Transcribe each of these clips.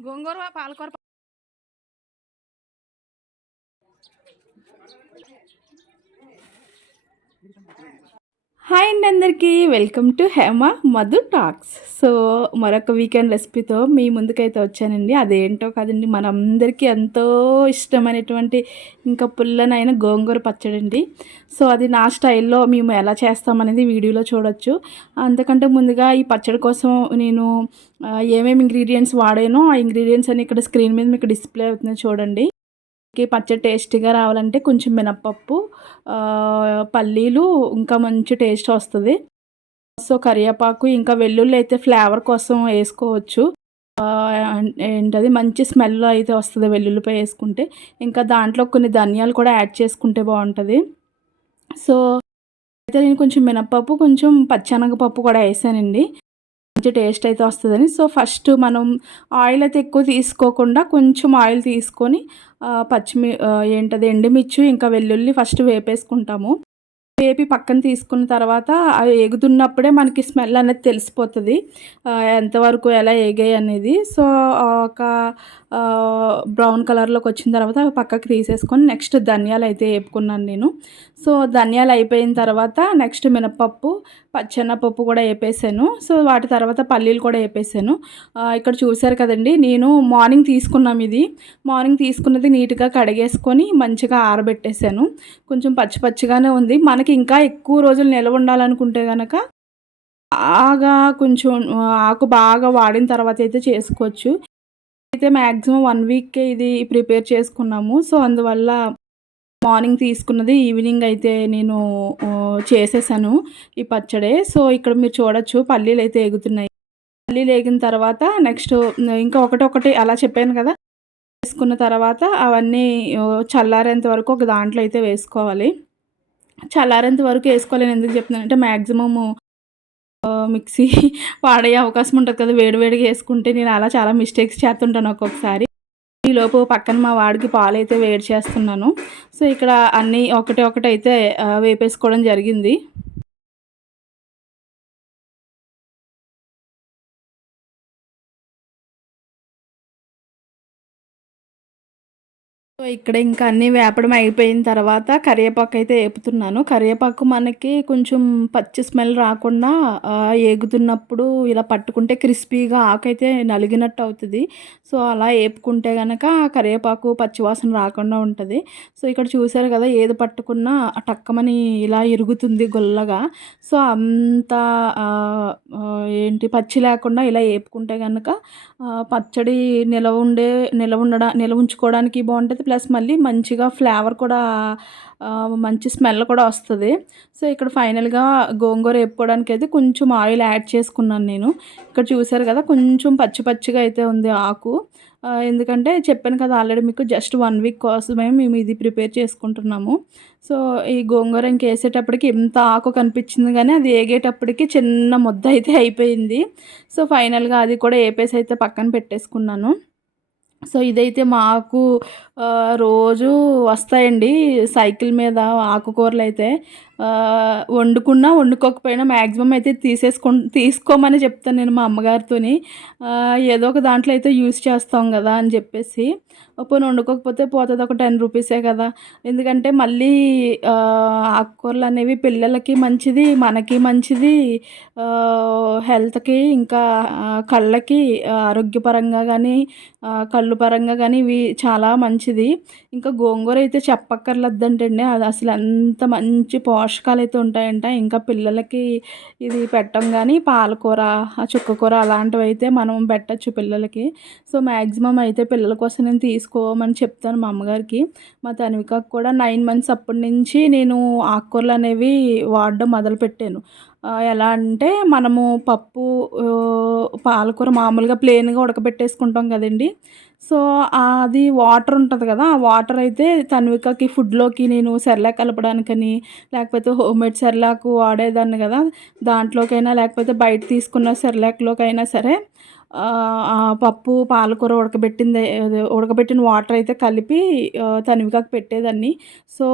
గోంగూర పాలకూర హాయ్ అండి అందరికీ. Welcome to Hema Madhu talks. So మరొక వీకెండ్ రెసిపీతో మీ ముందుకైతే వచ్చానండి. అదేంటో కదండి మనందరికీ ఎంతో ఇష్టమైనటువంటి ఇంకా పుల్లనైన గోంగూర పచ్చడి అండి సో అది నా స్టైల్లో మేము ఎలా చేస్తామనేది వీడియోలో చూడొచ్చు. అంతకంటే ముందుగా ఈ పచ్చడి కోసం నేను ఏమేమి ఇంగ్రీడియంట్స్ వాడానో ఆ ఇంగ్రీడియంట్స్ అని ఇక్కడ స్క్రీన్ మీద మీకు డిస్ప్లే అవుతుంది చూడండి. పచ్చడి టేస్టీగా రావాలంటే కొంచెం మినప్పప్పు పల్లీలు ఇంకా మంచి టేస్ట్ వస్తుంది. సో కరివేపాకు ఇంకా వెల్లుల్లి అయితే ఫ్లేవర్ కోసం వేసుకోవచ్చు. ఏంటది మంచి స్మెల్ అయితే వస్తుంది వెల్లుల్లిపై వేసుకుంటే. ఇంకా దాంట్లో కొన్ని ధనియాలు కూడా యాడ్ చేసుకుంటే బాగుంటుంది. సో అయితే నేను కొంచెం మినప్పప్పు కొంచెం పచ్చనగపప్పు కూడా వేసానండి. మంచి టేస్ట్ అయితే వస్తుందని. సో ఫస్ట్ మనం ఆయిల్ అయితే ఎక్కువ తీసుకోకుండా కొంచెం ఆయిల్ తీసుకొని పచ్చిమి ఏంటది ఎండుమిర్చి ఇంకా వెల్లుల్లి ఫస్ట్ వేపేసుకుంటాము. వేపి పక్కన తీసుకున్న తర్వాత అవి ఎగుతున్నప్పుడే మనకి స్మెల్ అనేది తెలిసిపోతుంది. ఎంతవరకు ఎలా ఎగాయి అనేది. సో ఒక బ్రౌన్ కలర్లోకి వచ్చిన తర్వాత అవి పక్కకి తీసేసుకొని నెక్స్ట్ ధనియాలు అయితే వేపుకున్నాను నేను. సో ధనియాలు అయిపోయిన తర్వాత నెక్స్ట్ మినపప్పు పచ్చెనపప్పు కూడా వేపేసాను. సో వాటి తర్వాత పల్లీలు కూడా వేపేసాను. ఇక్కడ చూశారు కదండి నేను మార్నింగ్ తీసుకున్నాం ఇది. మార్నింగ్ తీసుకున్నది నీట్గా కడిగేసుకొని మంచిగా ఆరబెట్టేశాను కొంచెం పచ్చి పచ్చిగానే ఉంది. మనకి ఇంకా ఎక్కువ రోజులు నిల్వ ఉండాలనుకుంటే కనుక బాగా కొంచెం ఆకు బాగా వాడిన తర్వాత అయితే చేసుకోవచ్చు. అయితే మ్యాక్సిమం వన్ వీక్కే ఇది ప్రిపేర్ చేసుకున్నాము. సో అందువల్ల మార్నింగ్ తీసుకున్నది ఈవినింగ్ అయితే నేను చేసేసాను ఈ పచ్చడే. సో ఇక్కడ మీరు చూడొచ్చు పల్లీలు అయితే ఎగుతున్నాయి. పల్లీలు ఎగిన తర్వాత నెక్స్ట్ ఇంకా ఒకటి ఒకటి అలా చెప్పాను కదా వేసుకున్న తర్వాత అవన్నీ చల్లారేంత వరకు ఒక దాంట్లో అయితే వేసుకోవాలి. చల్లారేంత వరకు వేసుకోలేను. ఎందుకు చెప్తున్నానంటే మ్యాక్సిమమ్ మిక్సీ వాడయ్యే అవకాశం ఉంటుంది కదా. వేడివేడిగా వేసుకుంటే నేను అలా చాలా మిస్టేక్స్ చేస్తుంటాను ఒక్కొక్కసారి. ఈలోపు పక్కన మా వాడికి పాలు అయితే వేడి చేస్తున్నాను. సో ఇక్కడ అన్నీ ఒకటి ఒకటి అయితే వేపేసుకోవడం జరిగింది. సో ఇక్కడ ఇంకా అన్నీ వేపడం అయిపోయిన తర్వాత కరివేపాకు అయితే వేపుతున్నాను. కరివేపాకు మనకి కొంచెం పచ్చి స్మెల్ రాకుండా ఏగుతున్నప్పుడు ఇలా పట్టుకుంటే క్రిస్పీగా ఆకైతే నలిగినట్టు అవుతుంది. సో అలా వేపుకుంటే కనుక కరివేపాకు పచ్చివాసన రాకుండా ఉంటుంది. సో ఇక్కడ చూసారు కదా ఏది పట్టుకున్నా టక్కమని ఇలా ఇరుగుతుంది గొల్లగా. సో అంత ఏంటి పచ్చి లేకుండా ఇలా వేపుకుంటే కనుక పచ్చడి నిలవ ఉండే నిలవ ఉండడా నిలవ ఉంచుకోవడానికి బాగుంటుంది. ప్లస్ మళ్ళీ మంచిగా ఫ్లేవర్ కూడా మంచి స్మెల్ కూడా వస్తుంది. సో ఇక్కడ ఫైనల్గా గోంగూర వేపుకోవడానికి అయితే కొంచెం ఆయిల్ యాడ్ చేసుకున్నాను నేను. ఇక్కడ చూసారు కదా కొంచెం పచ్చి పచ్చిగా అయితే ఉంది ఆకు. ఎందుకంటే చెప్పాను కదా ఆల్రెడీ మీకు జస్ట్ వన్ వీక్ కోసమే మేము ఇది ప్రిపేర్ చేసుకుంటున్నాము. సో ఈ గోంగూర ఇంకేసేటప్పటికి ఎంత ఆకు కనిపించింది కానీ అది ఏగేటప్పటికి చిన్న ముద్ద అయితే అయిపోయింది. సో ఫైనల్గా అది కూడా ఏపేసి అయితే పక్కన పెట్టేసుకున్నాను. సో ఇదైతే మాకు రోజు వస్తాయండి సైకిల్ మీద ఆకుకూరలు అయితే వండుకున్నా వండుకోకపోయినా మ్యాక్సిమం అయితే తీసేసుకో తీసుకోమని చెప్తాను నేను మా అమ్మగారితోని. ఏదో ఒక దాంట్లో అయితే యూస్ చేస్తాం కదా అని చెప్పేసి. పోనీ వండుకోకపోతే పోతుంది ఒక టెన్ రూపీసే కదా. ఎందుకంటే మళ్ళీ ఆకుకూరలు అనేవి పిల్లలకి మంచిది మనకి మంచిది హెల్త్కి ఇంకా కళ్ళకి ఆరోగ్యపరంగా కానీ కళ్ళు పరంగా కానీ ఇవి చాలా మంచిది. ఇంకా గోంగూర అయితే చెప్పక్కర్లేదంటండి. అది అసలు అంత మంచి పోషకాలు అయితే ఉంటాయంట. ఇంకా పిల్లలకి ఇది పెట్టం కానీ పాలకూర చుక్కకూర అలాంటివి అయితే మనం పెట్టచ్చు పిల్లలకి. సో మ్యాక్సిమం అయితే పిల్లల కోసం నేను తీసుకోమని చెప్తాను మా అమ్మగారికి. మా తనివికకు కూడా నైన్ మంత్స్ అప్పటి నుంచి నేను ఆకుకూరలు అనేవి వాడడం మొదలుపెట్టాను. ఎలా అంటే మనము పప్పు పాలకూర మామూలుగా ప్లెయిన్గా ఉడకబెట్టేసుకుంటాం కదండి. సో అది వాటర్ ఉంటుంది కదా ఆ వాటర్ అయితే తన్వికకి ఫుడ్లోకి నేను సెర్లాక్ కలపడానికని లేకపోతే హోమ్మేడ్ సెర్లాక్ వాడేదాన్ని కదా దాంట్లోకైనా లేకపోతే బయట తీసుకున్న సెర్లాక్లోకైనా సరే పప్పు పాలకూర ఉడకబెట్టింది ఉడకబెట్టిన వాటర్ అయితే కలిపి తనివికాకు పెట్టేదాన్ని. సో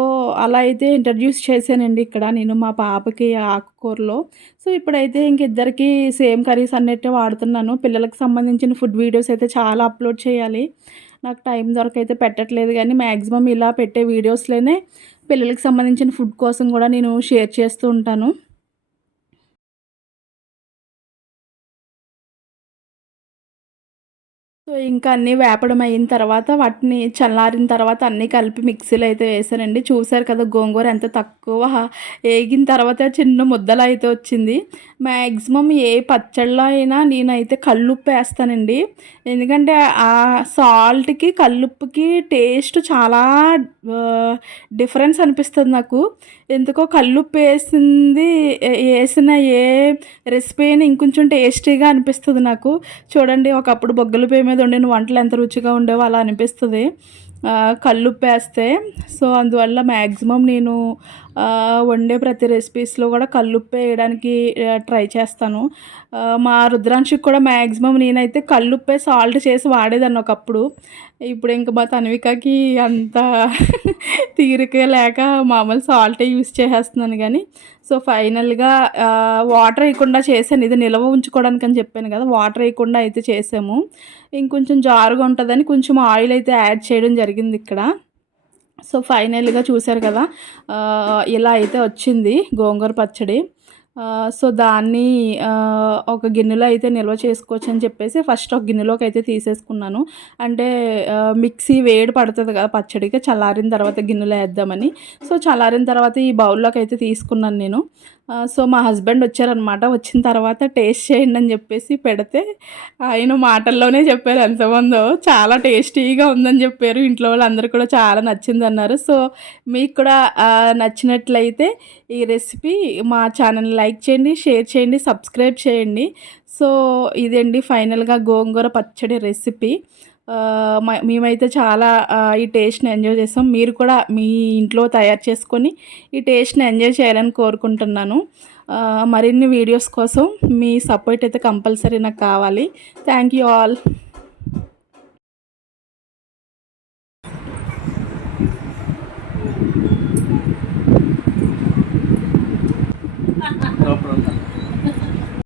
అలా అయితే ఇంట్రడ్యూస్ చేశానండి ఇక్కడ నేను మా పాపకి ఆకుకూరలో. సో ఇప్పుడైతే ఇంక ఇద్దరికి సేమ్ కర్రీస్ అన్నట్టే వాడుతున్నాను. పిల్లలకు సంబంధించిన ఫుడ్ వీడియోస్ అయితే చాలా అప్లోడ్ చేయాలి. నాకు టైం దొరకైతే పెట్టట్లేదు కానీ మ్యాక్సిమం ఇలా పెట్టే వీడియోస్లోనే పిల్లలకి సంబంధించిన ఫుడ్ కోసం కూడా నేను షేర్ చేస్తూ ఉంటాను. ఇంకా అన్నీ వేపడం అయిన తర్వాత వాటిని చల్లారిన తర్వాత అన్నీ కలిపి మిక్సీలో అయితే వేసానండి. చూసారు కదా గోంగూర ఎంత తక్కువ వేగిన తర్వాత చిన్న ముద్దలు అయితే వచ్చింది. మ్యాక్సిమం ఏ పచ్చళ్ళలో అయినా నేనైతే కల్లుప్పు వేస్తానండి. ఎందుకంటే ఆ సాల్ట్కి కల్లుప్పుకి టేస్ట్ చాలా డిఫరెన్స్ అనిపిస్తుంది నాకు. ఎందుకో కల్లుప్పు వేసింది వేసిన ఏ రెసిపీ అయినా ఇంకొంచెం టేస్టీగా అనిపిస్తుంది నాకు. చూడండి ఒకప్పుడు బొగ్గల పే మీద వండిన వంటలు ఎంత రుచిగా ఉండేవో అలా అనిపిస్తుంది. కల్లుప్పేస్తే సో అందువల్ల మ్యాక్సిమం నేను వండే ప్రతి రెసిపీస్లో కూడా కల్లుప్పు వేయడానికి ట్రై చేస్తాను. మా రుద్రాంశికి కూడా మ్యాక్సిమం నేనైతే కల్లుప్పే సాల్ట్ చేసి వాడేదాన్ని ఒకప్పుడు. ఇప్పుడు ఇంకా మా తన్వికకి అంత తీరిక లేక మామూలు సాల్టే యూస్ చేసేస్తున్నాను కానీ సో ఫైనల్గా వాటర్ వేయకుండా చేశాను. ఇది నిల్వ ఉంచుకోవడానికి అని చెప్పాను కదా వాటర్ వేయకుండా అయితే చేసాము. ఇంకొంచెం జారుగా ఉంటుందని కొంచెం ఆయిల్ అయితే యాడ్ చేయడం జరిగింది జరిగింది ఇక్కడ. సో ఫైనల్గా చూశారు కదా ఇలా అయితే వచ్చింది గోంగూర పచ్చడి. సో దాన్ని ఒక గిన్నెలో అయితే నిల్వ చేసుకోవచ్చు అని చెప్పేసి ఫస్ట్ ఒక గిన్నెలోకి అయితే తీసేసుకున్నాను. అంటే మిక్సీ వేడి పడుతుంది కదా పచ్చడికి చల్లారిన తర్వాత గిన్నెలో వేద్దామని. సో చల్లారిన తర్వాత ఈ బౌల్లోకి అయితే తీసుకున్నాను నేను. సో మా హస్బెండ్ వచ్చారనమాట వచ్చిన తర్వాత టేస్ట్ చేయండి అని చెప్పేసి పెడితే ఆయన మాటల్లోనే చెప్పారు ఎంతమందో. చాలా టేస్టీగా ఉందని చెప్పారు. ఇంట్లో వాళ్ళందరూ కూడా చాలా నచ్చింది అన్నారు సో మీకు కూడా నచ్చినట్లయితే ఈ రెసిపీ మా ఛానల్ లైక్ చేయండి షేర్ చేయండి సబ్స్క్రైబ్ చేయండి. సో ఇదండి ఫైనల్గా గోంగూర పచ్చడి రెసిపీ. మేమైతే చాలా ఈ టేస్ట్ని ఎంజాయ్ చేస్తాం. మీరు కూడా మీ ఇంట్లో తయారు చేసుకొని ఈ టేస్ట్ని ఎంజాయ్ చేయాలని కోరుకుంటున్నాను. మరిన్ని వీడియోస్ కోసం మీ సపోర్ట్ అయితే కంపల్సరీ నాకు కావాలి. Thank you all.